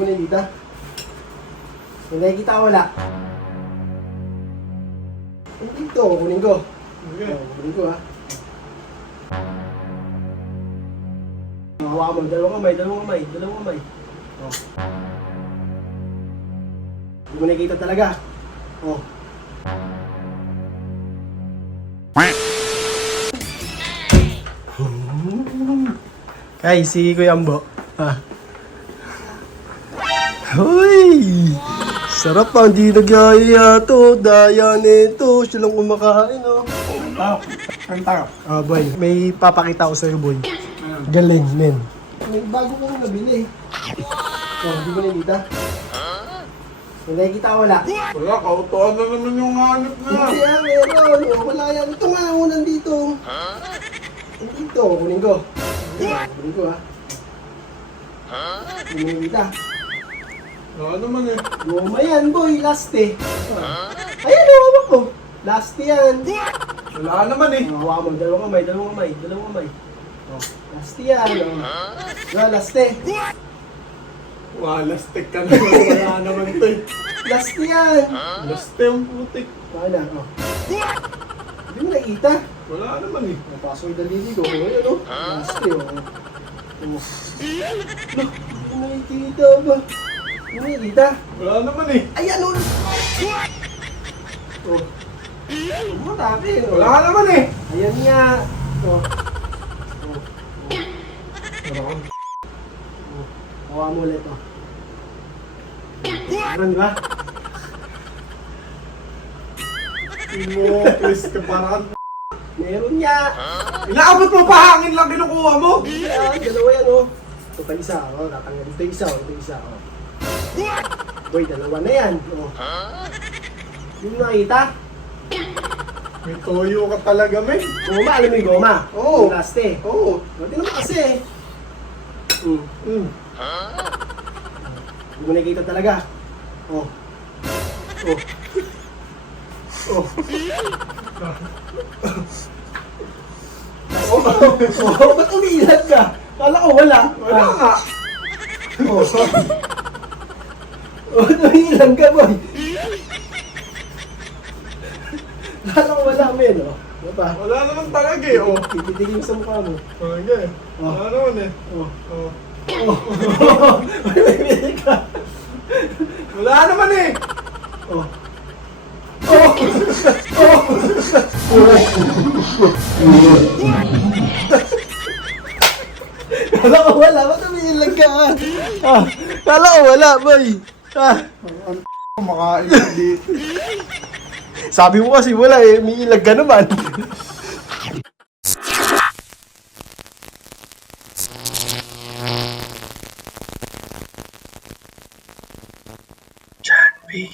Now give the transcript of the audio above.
mo nakikita? May nakikita ka wala? Dito, kunin ko. Okay. Kunin ko ha. Hawakan mo, dalawang kamay. Oh. Hindi mo nakikita talaga. Oh. Ay, si Kuya Ambo. Hoy! Sarap pa, hindi nagyaya to. Daya nito. Siya lang kumakain, oh. Kanta ka. Boy, may papakita ko sa'yo, boy. Galing, men. May bago kong nabili. Oh, hindi mo nakikita? May nakikita ka wala? Wala, kautuan na naman yung hanip na. Hindi meron. Oh, wala yan. Ito nga, ako nandito. Dito, kunin ko. Kunin ko, ha. Hindi mo nakikita? Wala naman eh. Goma yan, boy. Last eh. Ayan, hawak ko. Last yan. Wala naman eh. Hawakan mo, dalawang kamay. Oh, last yan. Oh. Last eh. Walastik ka naman. Wala naman ito eh. Last yan. Laste yung putik. Paano? Oh. Hindi mo nakikita? Wala naman eh. Napasok yung dalili ko. Ayan, oh. Last eh, oh. Oh. Lo, hindi mo nakikita ba? Hindi mo nakikita? Wala naman eh. Ayan, oh. Oh. Matapin, oh. Wala naman eh. Ayan nga. Oh. Hawa mo ulit, oh. Meron, di ba? Mo, please ka parang. Meron nga. Inaabot mo pa, hangin lang kinukuha mo. Ayan, dalawa yan, oh. Ito pa isa, oh. Tatanggal ito isa, oh. Ito isa, oh. Boy, dalawa na yan, oh. Hindi mo nakita? May toyo ka talaga, men. Goma, alam mo yung goma? Oo. Yung last eh. Oo. Buti naman kasi. Hindi mo nakikita talaga. Oh. Ba't umiilag ka? Kala ko wala. Wala nga. Ba't umiilag ka, boy? Kala ko wala, men, oh. Ano pa? Wala naman talaga eh. Oh. Titigil sa mukha mo. Okay. Wala naman eh. Oh. May ka. Wala naman eh. Oh. Kala ko wala, ba't umiilag ka? Kala ko wala, boy. Makain dito. Sabi mo kasi wala eh, umiilag ka naman. John B.